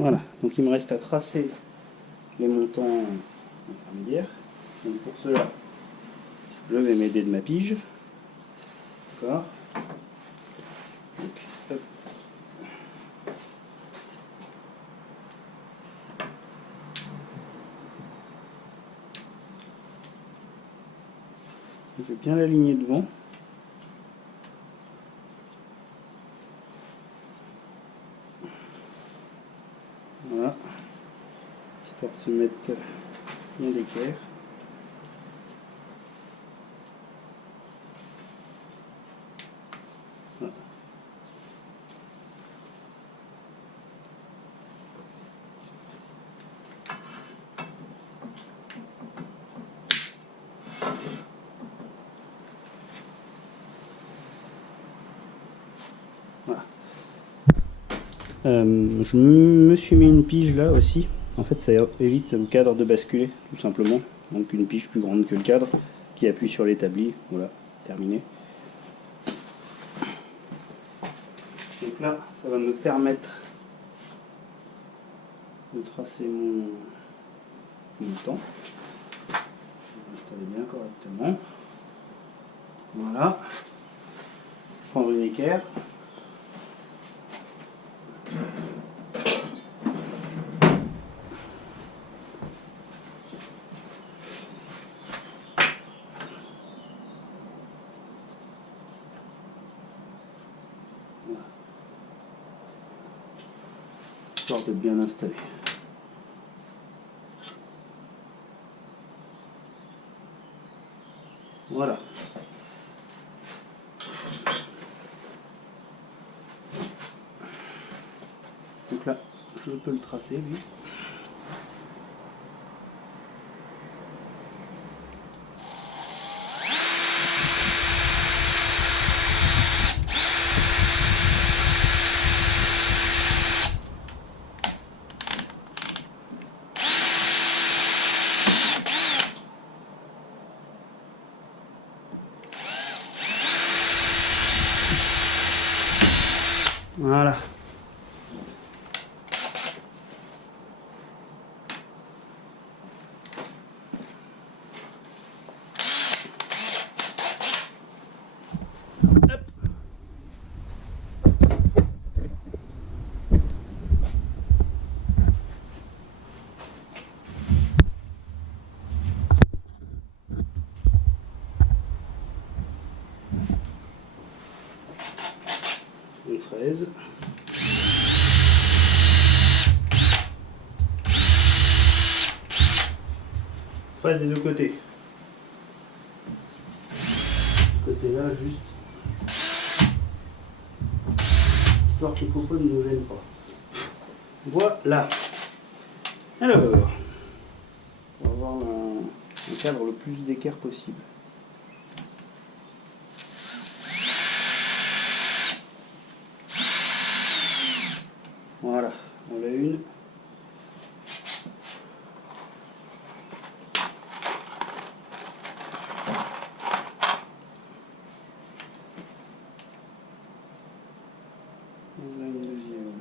Voilà, donc il me reste à tracer les montants intermédiaires. Donc pour cela, je vais m'aider de ma pige. D'accord. Donc, hop. Je vais bien l'aligner devant. Voilà. Histoire de se mettre bien d'équerre. Voilà. Voilà. Je me suis mis une pige là aussi. En fait, ça évite au cadre de basculer, tout simplement. Donc une pige plus grande que le cadre qui appuie sur l'établi. Voilà, terminé. Donc là, ça va me permettre de tracer mon montant. Je vais l'installer bien correctement. Voilà. Prendre une équerre. Voilà. Histoire de bien installer. Voilà. Donc là, je peux le tracer, lui. Voilà. Hop. Une fraise. Fraise des deux côtés. Côté là, juste histoire que le copeau ne nous gêne pas. Voilà. Alors, on va avoir un cadre le plus d'équerre possible. Voilà, on l'a une. On a une deuxième.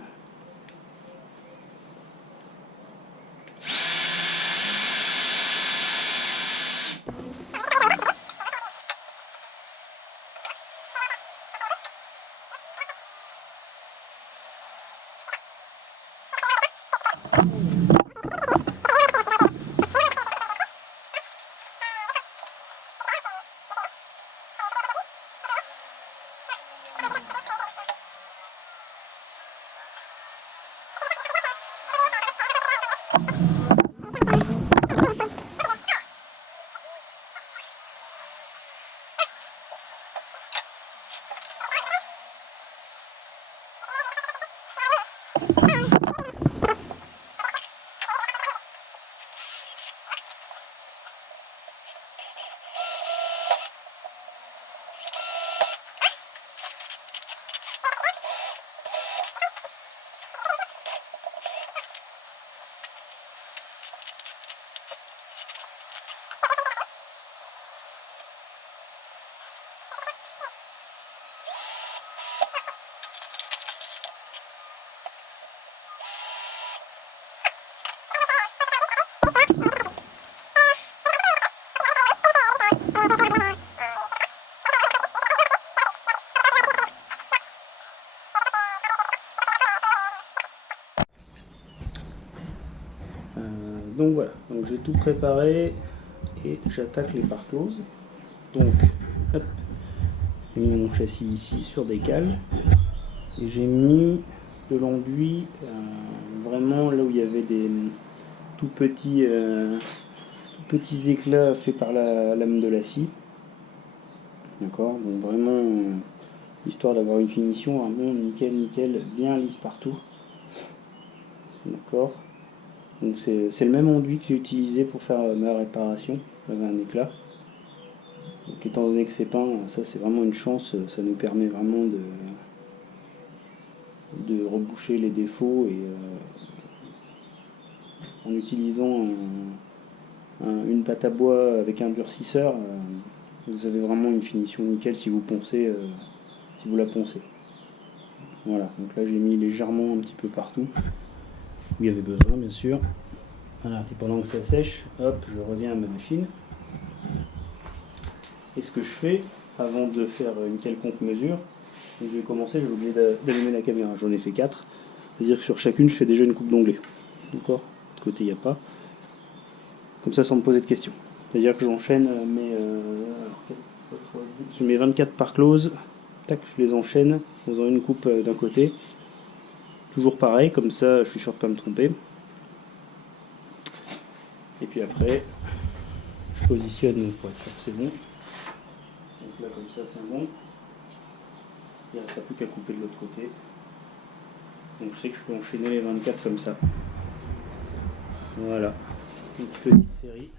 Donc voilà, donc j'ai tout préparé et j'attaque les pare closes. Donc, hop, j'ai mis mon châssis ici sur des cales et j'ai mis de l'enduit vraiment là où il y avait des tout petits éclats faits par la lame de la scie. D'accord, donc vraiment histoire d'avoir une finition vraiment nickel, bien lisse partout. D'accord, donc c'est le même enduit que j'ai utilisé pour faire ma réparation. J'avais un éclat. Donc étant donné que c'est peint, ça c'est vraiment une chance, ça nous permet vraiment de reboucher les défauts et en utilisant une pâte à bois avec un durcisseur, vous avez vraiment une finition nickel si vous poncez, si vous la poncez. Voilà, donc là j'ai mis légèrement un petit peu partout où il y avait besoin bien sûr. Voilà, et pendant que ça sèche, hop, je reviens à ma machine. Et ce que je fais avant de faire une quelconque mesure, donc je vais commencer, j'ai oublié d'allumer la caméra, j'en ai fait 4, c'est-à-dire que sur chacune je fais déjà une coupe d'onglet. D'accord, de côté il n'y a pas. Comme ça sans me poser de questions. C'est-à-dire que j'enchaîne mes 24 pare closes, tac, je les enchaîne en faisant une coupe d'un côté. Toujours pareil, comme ça je suis sûr de ne pas me tromper. Et puis après, je positionne pour être sûr que c'est bon. Donc là comme ça c'est bon. Il ne reste plus qu'à couper de l'autre côté. Donc je sais que je peux enchaîner les 24 comme ça. Voilà, une petite série.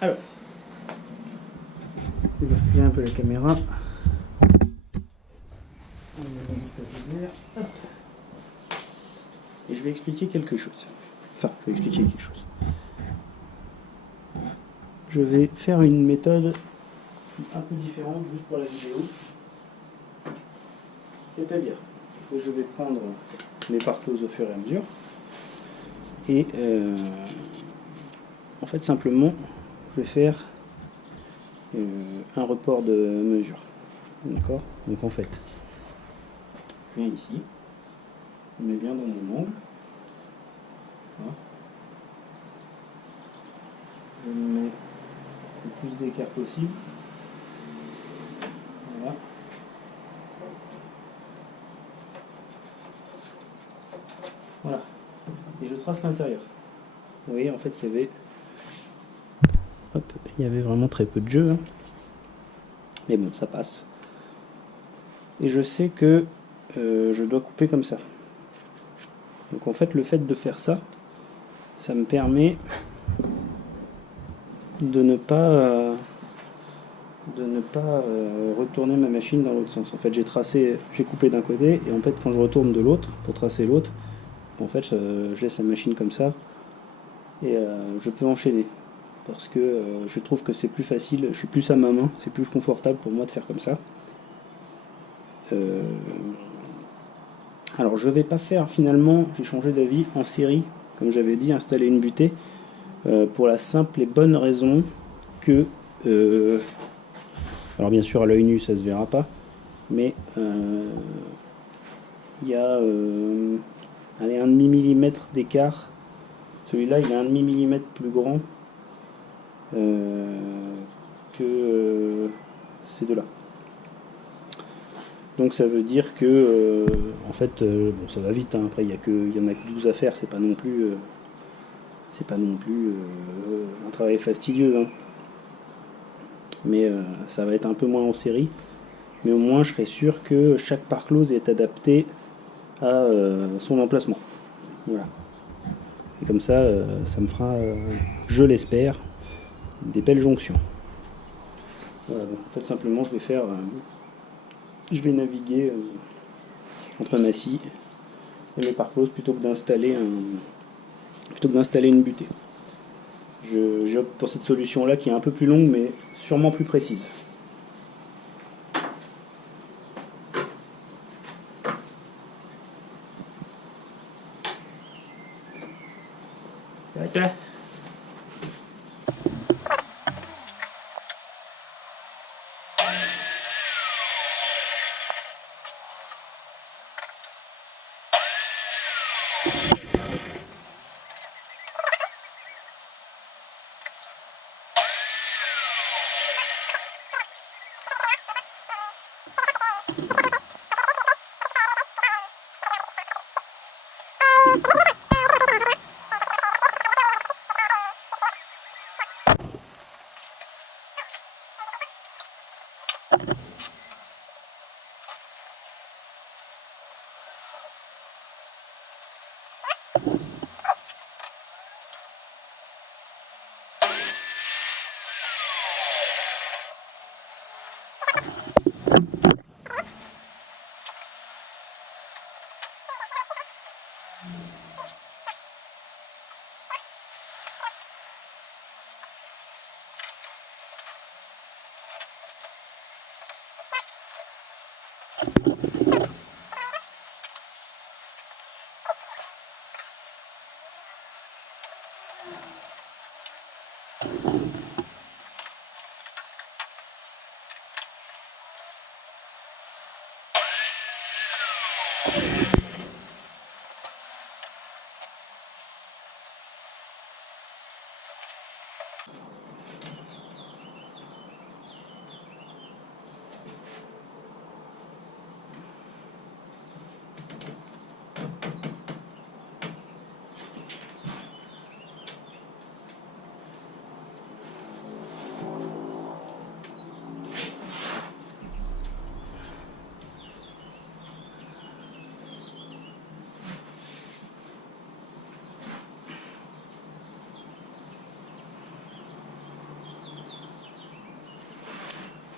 Alors, je vais replier un peu la caméra. Et je vais expliquer quelque chose. Enfin, je vais expliquer quelque chose. Je vais faire une méthode un peu différente juste pour la vidéo. C'est-à-dire que je vais prendre mes pare closes au fur et à mesure. Et en fait, simplement, je vais faire un report de mesure. D'accord? Donc en fait, je viens ici, je mets bien dans mon angle. Voilà. Je mets le plus d'écart possible. Voilà. Voilà. Et je trace l'intérieur. Vous voyez, en fait, il y avait vraiment très peu de jeu. Hein. Mais bon, ça passe. Et je sais que je dois couper comme ça. Donc en fait, le fait de faire ça, ça me permet de ne pas retourner ma machine dans l'autre sens. En fait, j'ai coupé d'un côté, et en fait, quand je retourne de l'autre pour tracer l'autre, en fait, je laisse la machine comme ça et je peux enchaîner. parce que je trouve que c'est plus facile, je suis plus à ma main, c'est plus confortable pour moi de faire comme ça. Alors je vais pas faire finalement, j'ai changé d'avis en série, comme j'avais dit, installer une butée, pour la simple et bonne raison que, alors bien sûr à l'œil nu ça se verra pas, mais il y a allez, 1,5 millimètre d'écart. Celui-là il est 1,5 millimètre plus grand que ces deux-là. Donc ça veut dire que en fait bon ça va vite, hein. Après il y en a que 12 à faire, c'est pas non plus un travail fastidieux, hein. Mais ça va être un peu moins en série, mais au moins je serai sûr que chaque part-close est adapté à son emplacement. Voilà. Et comme ça, ça me fera, je l'espère, des belles jonctions. Voilà, donc en fait simplement je vais naviguer entre ma scie et mes part-close plutôt que d'installer une butée. J'opte pour cette solution là qui est un peu plus longue mais sûrement plus précise. D'accord.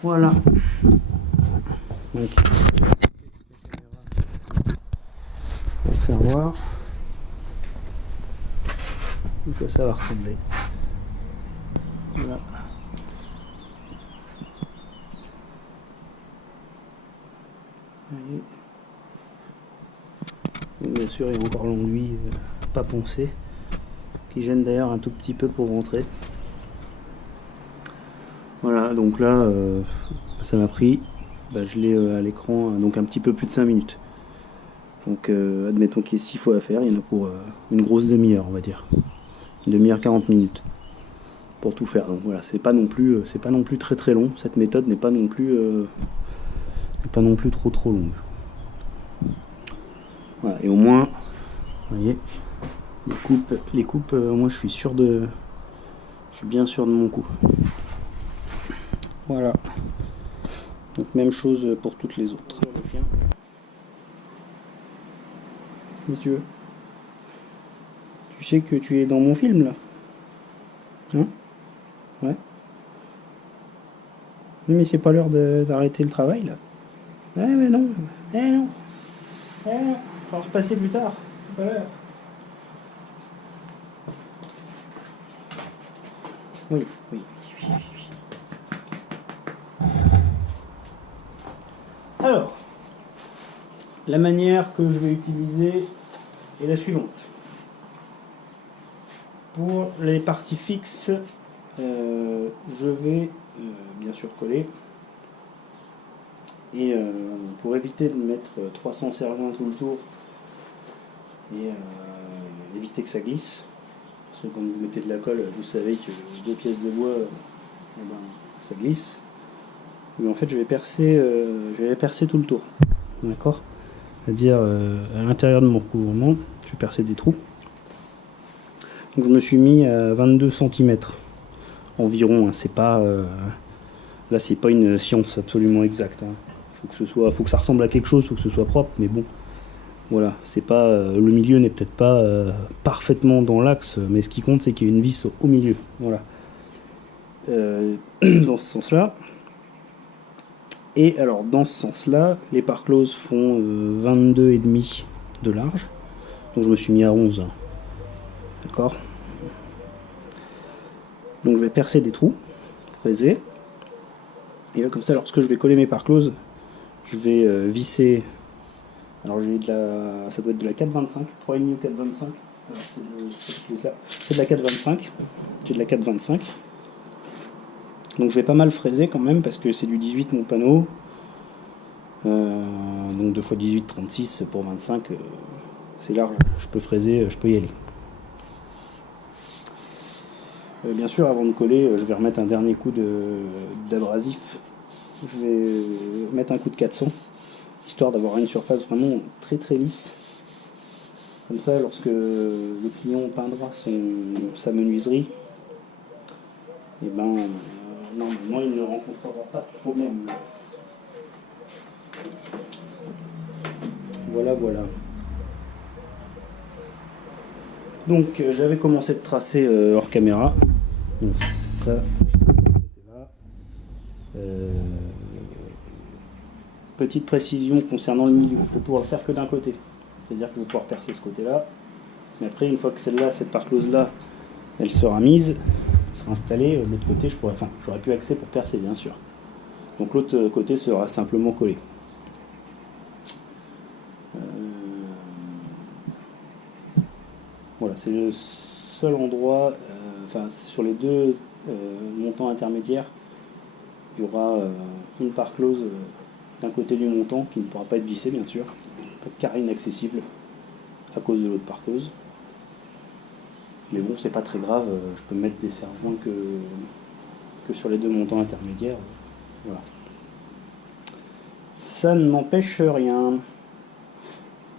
Voilà. Donc, pour faire voir à quoi ça va ressembler. Voilà. Donc, bien sûr, il y a encore l'enduit pas poncé, qui gêne d'ailleurs un tout petit peu pour rentrer. Voilà, donc là, ça m'a pris, je l'ai à l'écran, donc un petit peu plus de 5 minutes. Donc admettons qu'il y ait 6 fois à faire, il y en a pour une grosse demi-heure, on va dire. Une demi-heure, 40 minutes pour tout faire. Donc voilà, c'est pas non plus très très long. Cette méthode n'est pas non plus trop longue. Voilà, et au moins, vous voyez, les coupes, moi je suis bien sûr de mon coup. Voilà. Donc même chose pour toutes les autres. Si tu veux. Tu sais que tu es dans mon film là. Hein? Ouais. Mais c'est pas l'heure d'arrêter le travail là. Ouais mais non. Non. Non. On va repasser plus tard. C'est pas l'heure. Oui, oui. Alors, la manière que je vais utiliser est la suivante. Pour les parties fixes, je vais bien sûr coller. Et pour éviter de mettre 300 serre-joints tout le tour et éviter que ça glisse, parce que quand vous mettez de la colle, vous savez que 2 pièces de bois, ça glisse. Mais en fait, je vais percer tout le tour. D'accord ? C'est-à-dire à l'intérieur de mon recouvrement, je vais percer des trous. Donc je me suis mis à 22 cm environ. Hein. C'est pas là, c'est pas une science absolument exacte. Hein. Faut que ça ressemble à quelque chose, faut que ce soit propre, mais bon, voilà, c'est pas le milieu n'est peut-être pas parfaitement dans l'axe, mais ce qui compte c'est qu'il y a une vis au milieu, voilà. Dans ce sens-là. Et alors dans ce sens-là, les parcloses font 22,5 de large, donc je me suis mis à 11, hein. D'accord. Donc je vais percer des trous, fraiser, et là comme ça, lorsque je vais coller mes parcloses, je vais visser. Alors j'ai ça doit être de la 4,25, 3,5 ou 4,25. C'est de la 4,25. J'ai de la 4,25. Donc je vais pas mal fraiser quand même parce que c'est du 18 mon panneau. Donc 2 x 18, 36 pour 25, c'est large. Je peux fraiser, je peux y aller. Bien sûr, avant de coller, je vais remettre un dernier coup d'abrasif. Je vais mettre un coup de 400. Histoire d'avoir une surface vraiment très très lisse. Comme ça, lorsque le client peindra sa menuiserie, et normalement il ne rencontrera pas de problème. Voilà. Donc j'avais commencé de tracer hors caméra. Donc ça, petite précision concernant le milieu, je vais pouvoir le faire que d'un côté. C'est-à-dire que je vais pouvoir percer ce côté-là. Mais après, une fois que cette parclose-là, elle sera mise, sera installée, de l'autre côté, j'aurai plus accès pour percer, bien sûr. Donc l'autre côté sera simplement collé. Voilà, c'est le seul endroit, sur les deux montants intermédiaires, il y aura une parclose d'un côté du montant qui ne pourra pas être vissée, bien sûr. Pas de carré inaccessible à cause de l'autre parclose. Mais bon, c'est pas très grave, je peux mettre des serre-joints que sur les deux montants intermédiaires. Voilà. Ça ne m'empêche rien.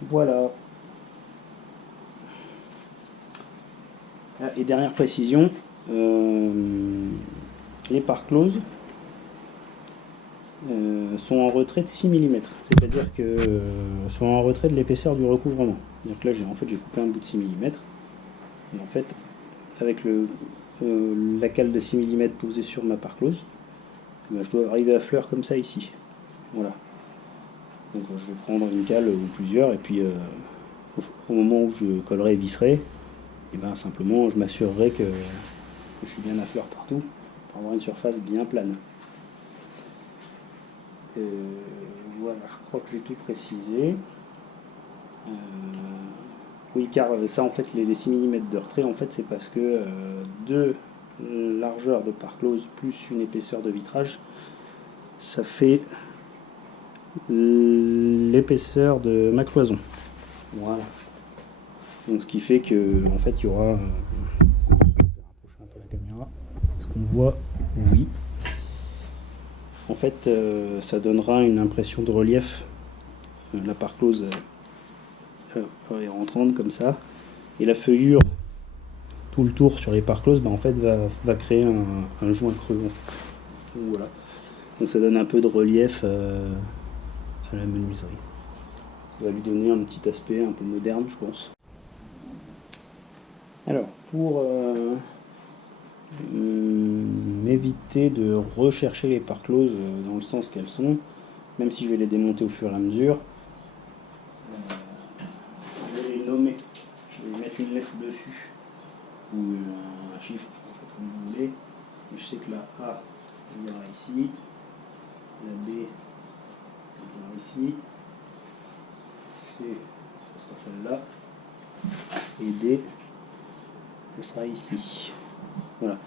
Voilà. Et dernière précision, les parcloses sont en retrait de 6 mm. C'est-à-dire que sont en retrait de l'épaisseur du recouvrement. Donc là, j'ai coupé un bout de 6 mm. Et en fait, avec la cale de 6 mm posée sur ma parclose, je dois arriver à fleur comme ça ici. Voilà. Donc je vais prendre une cale ou plusieurs, et puis au moment où je collerai et visserai, et simplement je m'assurerai que je suis bien à fleur partout pour avoir une surface bien plane. Voilà, je crois que j'ai tout précisé. Oui, car ça, en fait, les 6 mm de retrait, en fait, c'est parce que 2 largeurs de parclose plus une épaisseur de vitrage, ça fait l'épaisseur de ma cloison. Voilà. Donc ce qui fait que, en fait, il y aura. Je vais rapprocher un peu la caméra. Est-ce qu'on voit? Oui. En fait, ça donnera une impression de relief. La parclose est rentrante comme ça, et la feuillure tout le tour sur les parcloses, en fait, va créer un joint creux. En fait. Voilà. Donc ça donne un peu de relief à la menuiserie. Ça va lui donner un petit aspect un peu moderne, je pense. Alors, pour m'éviter de rechercher les parcloses dans le sens qu'elles sont, même si je vais les démonter au fur et à mesure, je vais les nommer. Je vais mettre une lettre dessus, ou un chiffre, en fait, comme vous voulez. Je sais que la A viendra ici, la B viendra ici, C ce sera celle-là, et D ce sera ici. Voilà.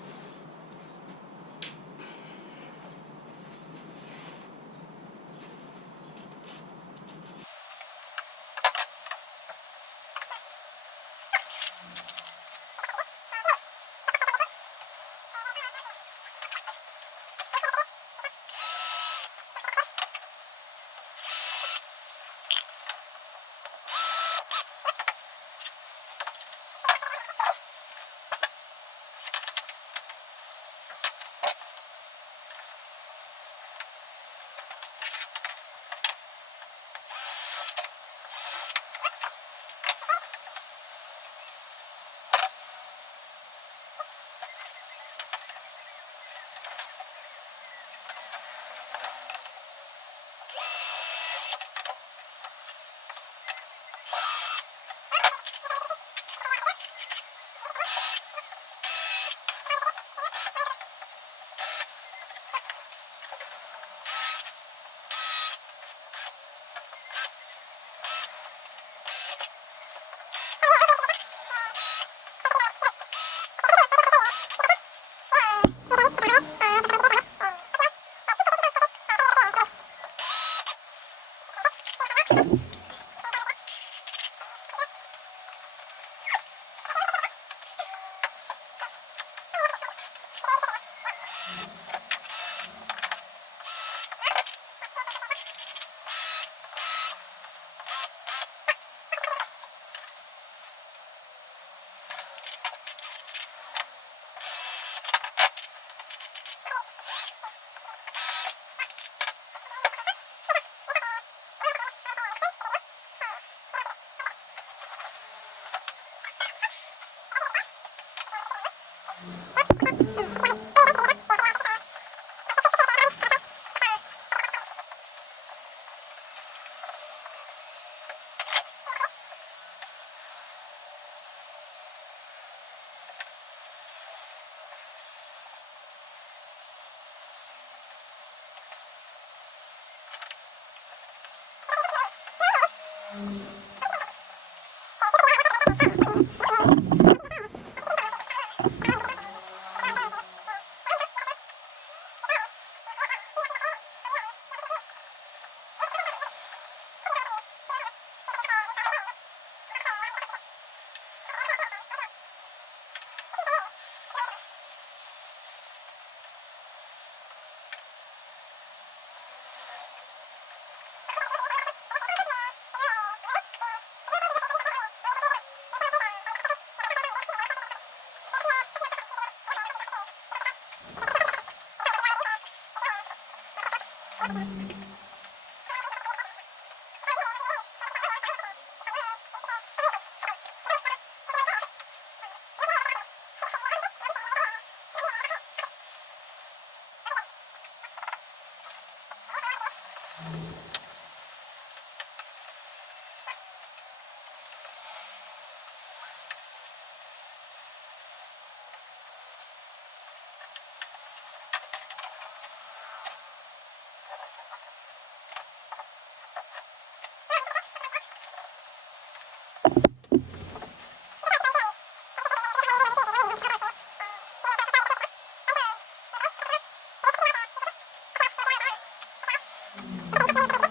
Thank you.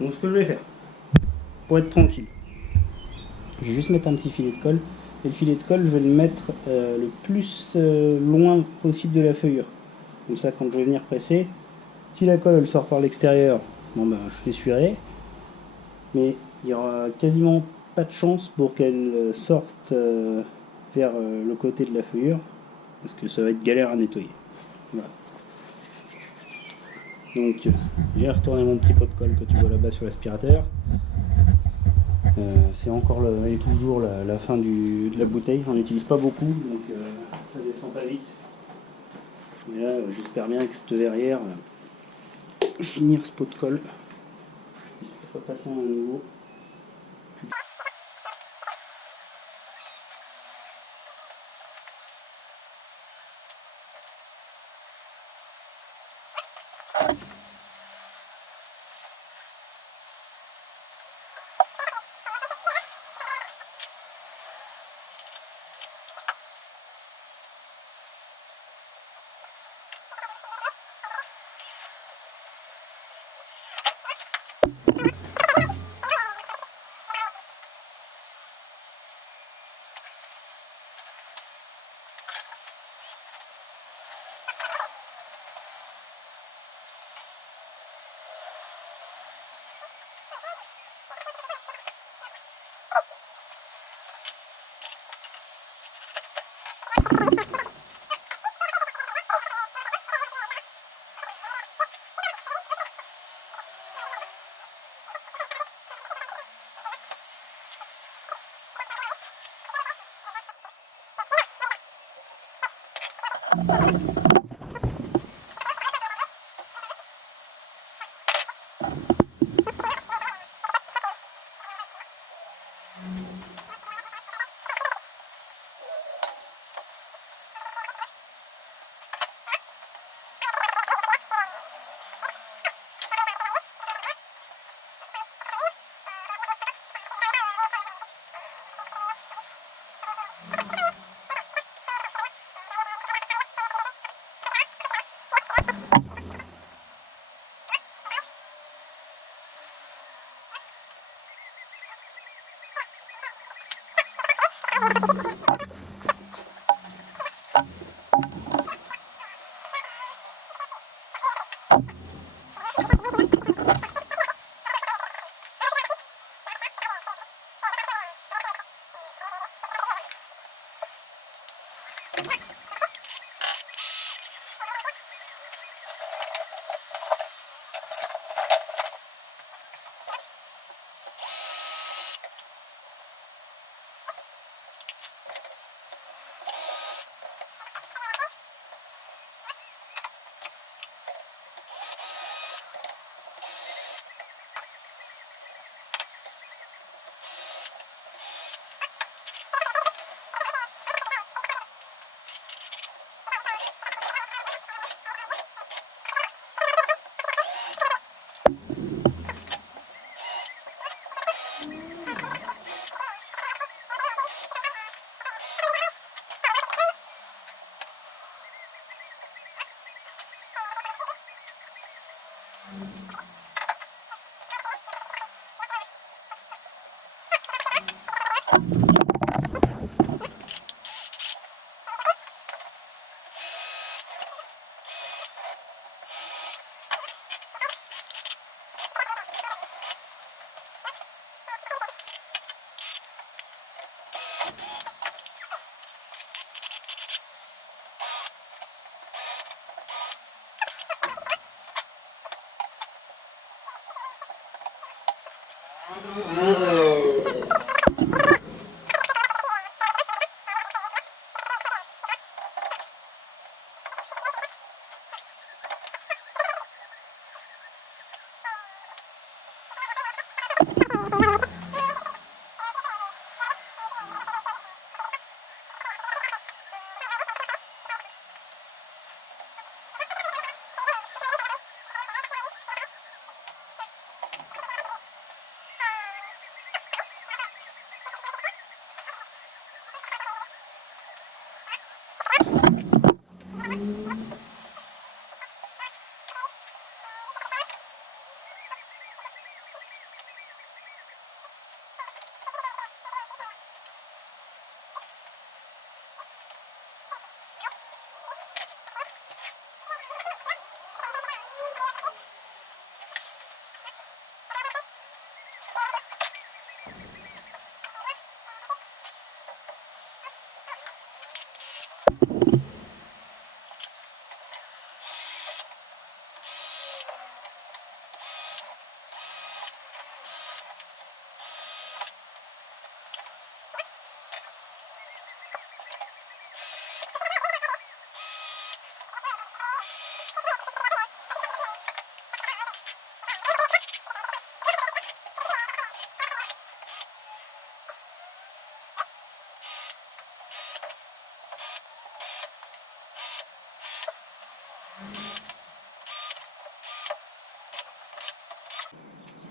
Donc ce que je vais faire, pour être tranquille, je vais juste mettre un petit filet de colle. Et le filet de colle, je vais le mettre le plus loin possible de la feuillure. Comme ça, quand je vais venir presser, si la colle elle sort par l'extérieur, bon ben je l'essuierai. Mais il n'y aura quasiment pas de chance pour qu'elle sorte vers le côté de la feuillure. Parce que ça va être galère à nettoyer. Voilà. Donc, j'ai retourné mon petit pot de colle que tu vois là-bas sur l'aspirateur. C'est encore et toujours la fin de la bouteille. J'en utilise pas beaucoup, donc ça descend pas vite. Mais là, j'espère bien que cette verrière finir ce pot de colle. Je puisse pas passer un nouveau.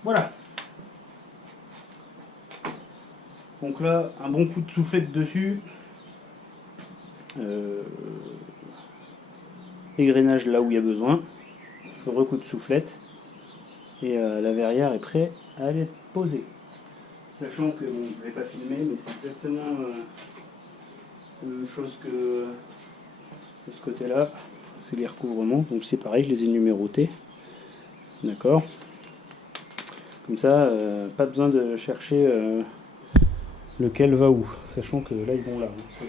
Voilà. Donc là, un bon coup de soufflette dessus. Égrenage là où il y a besoin. Recoup de soufflette. Et la verrière est prête à aller être posée. Sachant que, bon, je ne vais pas filmer, mais c'est exactement la même chose que de ce côté-là. C'est les recouvrements. Donc c'est pareil, je les ai numérotés. D'accord. Comme ça, pas besoin de chercher lequel va où. Sachant que là, ils vont là. Hein,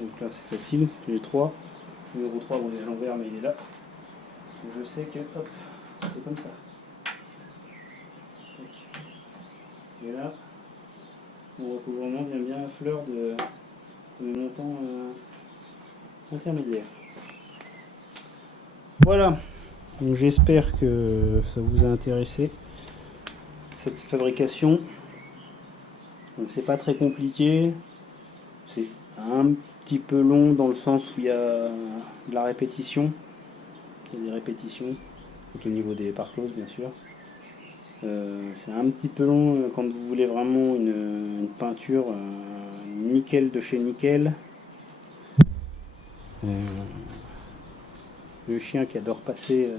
donc là, c'est facile. J'ai 3. Le numéro 3, bon, il est à l'envers, mais il est là. Donc je sais que, hop, c'est comme ça. Et là, mon recouvrement vient bien à fleur de mes montants intermédiaires. Voilà. Donc j'espère que ça vous a intéressé, cette fabrication. Donc c'est pas très compliqué. C'est un petit peu long dans le sens où il y a de la répétition. Il y a des répétitions, tout au niveau des parcloses bien sûr. C'est un petit peu long quand vous voulez vraiment une peinture nickel de chez nickel. Le chien qui adore passer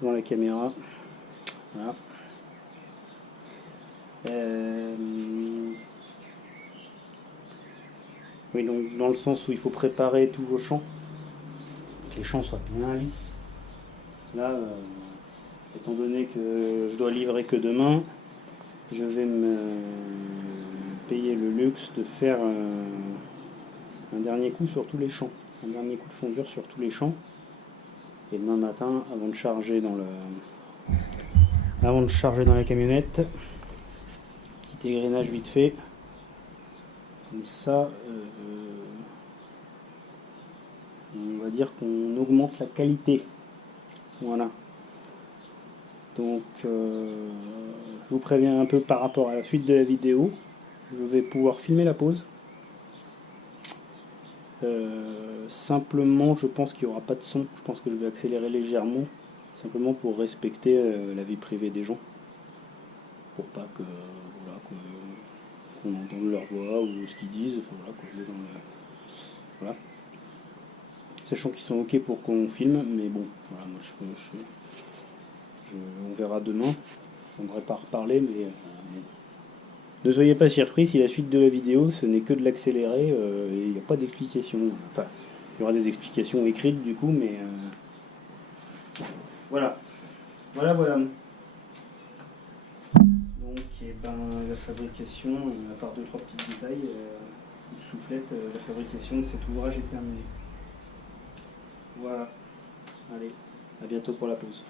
dans la caméra. Voilà. Oui, donc dans le sens où il faut préparer tous vos champs, que les champs soient bien lisses. Là, étant donné que je dois livrer que demain, je vais me payer le luxe de faire un dernier coup sur tous les champs, un dernier coup de fondure sur tous les champs. Et demain matin, avant de charger dans la camionnette, petit égrenage vite fait. Comme ça, on va dire qu'on augmente la qualité. Voilà. Donc, je vous préviens un peu par rapport à la suite de la vidéo. Je vais pouvoir filmer la pause. Simplement, je pense qu'il n'y aura pas de son. Je pense que je vais accélérer légèrement, simplement pour respecter la vie privée des gens, pour pas que voilà, qu'on entende leur voix ou ce qu'ils disent. Enfin, voilà, voilà. Sachant qu'ils sont ok pour qu'on filme, mais bon, voilà, moi on verra demain. On ne devrait pas reparler, mais bon. Ne soyez pas surpris si la suite de la vidéo, ce n'est que de l'accéléré, et il n'y a pas d'explication. Enfin, il y aura des explications écrites du coup, mais voilà. Voilà. Donc, et ben, la fabrication, à part 2-3 petits détails, de soufflette, la fabrication de cet ouvrage est terminée. Voilà. Allez, à bientôt pour la pause.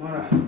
Voilà.